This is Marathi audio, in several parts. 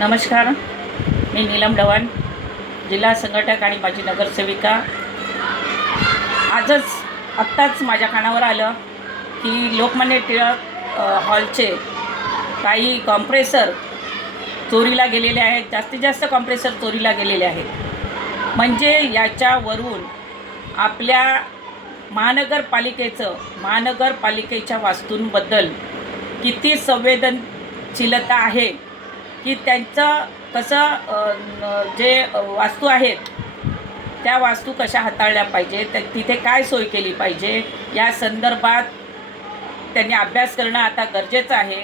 नमस्कार, मी नीलम ढवण, जिल्हा संघटक आणि माजी नगरसेविका. आत्ताच माझ्या कानावर आलं की लोकमान्य टिळक हॉलचे काही कॉम्प्रेसर चोरीला गेलेले आहेत. जास्तीत जास्त कॉम्प्रेसर चोरीला गेलेले आहेत. म्हणजे याच्यावरून आपल्या महानगरपालिकेच्या वास्तूंबद्दल किती संवेदनशीलता आहे, की त्यांचं कसं जे वास्तू आहेत त्या वास्तू कशा हाताळल्या पाहिजे, तिथे काय सोय केली पाहिजे, या संदर्भात त्यांनी अभ्यास करणं आता गरजेचं आहे.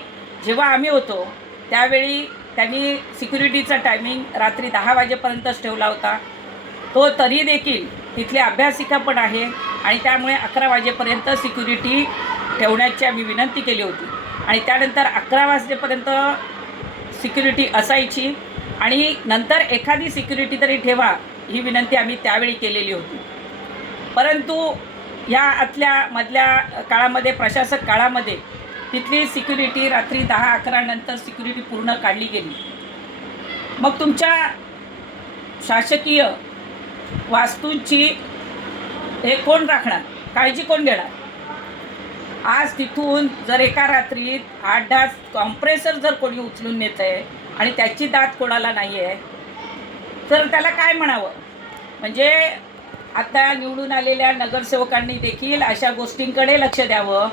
जेव्हा आम्ही होतो त्यावेळी त्यांनी सिक्युरिटीचा टायमिंग रात्री 10 वाजेपर्यंतच ठेवला होता. तो तरी देखील तिथले अभ्यासिका पण आहे आणि त्यामुळे 11 वाजेपर्यंत सिक्युरिटी ठेवण्याची आम्ही विनंती केली होती आणि त्यानंतर 11 वाजेपर्यंत सिक्युरिटी असायची आणि नंतर एखादी सिक्युरिटी तरी ठेवा ही विनंती आम्ही त्यावेळी केलेली होती. परंतु या मधल्या काळामध्ये, प्रशासक काळामध्ये तिथली सिक्युरिटी रात्री 10-11 नंतर सिक्युरिटी पूर्ण काढली गेली. मग तुमच्या शासकीय वास्तूंची हे कोण राखणार, काळजी कोण घेणार? आज तिथून जर एका रात्रीत 8-10 कॉम्प्रेसर जर कोणी उचलून नेत आहे आणि त्याची दाद कोणाला नाही आहे, तर त्याला काय म्हणावं? म्हणजे आता निवडून आलेल्या नगरसेवकांनी देखील अशा गोष्टींकडे लक्ष द्यावं,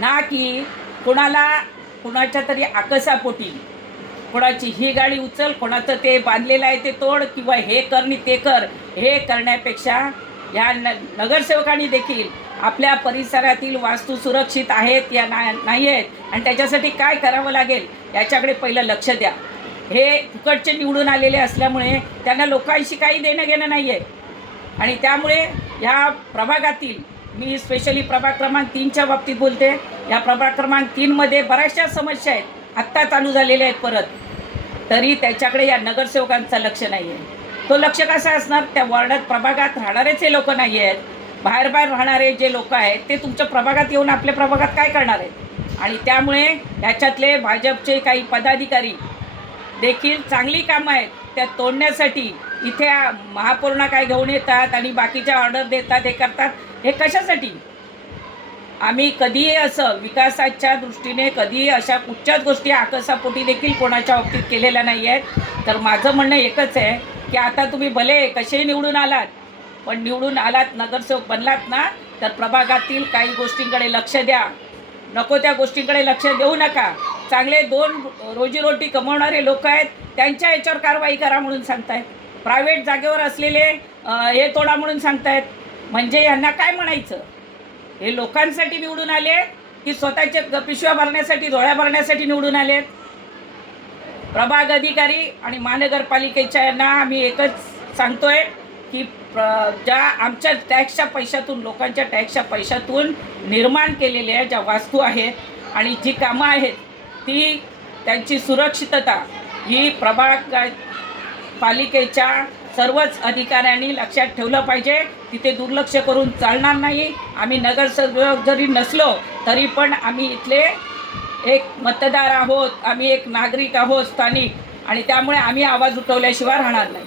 ना की कुणाच्या तरी आकसापोटी कोणाची ही गाडी उचल, कोणाचं ते बांधलेलं आहे ते तोड, किंवा हे कर आणि ते कर, हे करण्यापेक्षा या नगरसेवकांनी देखील आपल्या परिसरातील वास्तू सुरक्षित आहेत या नाही आहेत आणि त्याच्यासाठी काय करावं लागेल याच्याकडे पहिलं लक्ष द्या. हे फुकटचे निवडून आलेले असल्यामुळे त्यांना लोकांशी काही देणं घेणं नाही आहे आणि त्यामुळे ह्या प्रभागातील, मी स्पेशली प्रभाग क्रमांक 3च्या बाबतीत बोलते, या प्रभाग क्रमांक 3मध्ये बऱ्याचशा समस्या आहेत, आत्ता चालू झालेल्या आहेत परत, तरी त्याच्याकडे या नगरसेवकांचं लक्ष नाही आहे. तो लक्ष कसा असणार? त्या वॉर्डात, प्रभागात राहणारेच हे लोक नाही आहेत. बाहेर राहणारे जे लोक आहेत ते तुमच्या प्रभागात येऊन आपल्या प्रभागात काय करणार आहेत? आणि त्यामुळे ह्याच्यातले भाजपचे काही पदाधिकारी देखील चांगली कामं आहेत त्या तोडण्यासाठी इथे महापौरांना काय घेऊन येतात आणि बाकीच्या ऑर्डर देतात, हे करतात. हे कशासाठी? आम्ही कधीही असं विकासाच्या दृष्टीने कधीही अशा कुठच्याच गोष्टी आकसापोटी देखील कोणाच्या बाबतीत केलेल्या नाही आहेत. तर माझं म्हणणं एकच आहे की आता तुम्ही भले कसेही निवडून आलात, पण निवडून आलात, नगरसेवक बनलात ना, तर प्रभागातील काही गोष्टींकडे लक्ष द्या. नको त्या गोष्टींकडे लक्ष देऊ नका. चांगले 2 रोजीरोटी कमवणारे लोक आहेत, त्यांच्या याच्यावर कारवाई करा म्हणून सांगतायत. प्रायव्हेट जागेवर असलेले हे तोडा म्हणून सांगतायत. म्हणजे यांना काय म्हणायचं? हे लोकांसाठी निवडून आले की स्वतःचे पिशव्या भरण्यासाठी, डोळ्या भरण्यासाठी निवडून आले? प्रभाग अधिकारी आणि महानगरपालिकेच्या यांना आम्ही एकच सांगतोय की ज्या आमच्या टॅक्सच्या पैशातून, लोकांच्या टॅक्सच्या पैशातून निर्माण केलेल्या ज्या वास्तू आहेत आणि जी कामं आहेत ती, त्यांची सुरक्षितता ही प्रभाग पालिकेच्या सर्वच अधिकाऱ्यांनी लक्षात ठेवलं पाहिजे. तिथे दुर्लक्ष करून चालणार नाही. आम्ही नगरसेवक जरी नसलो तरी पण आम्ही इथले एक मतदार आहोत, आम्ही एक नागरिक आहोत स्थानिक, आणि त्यामुळे आम्ही आवाज उठवल्याशिवाय राहणार नाही.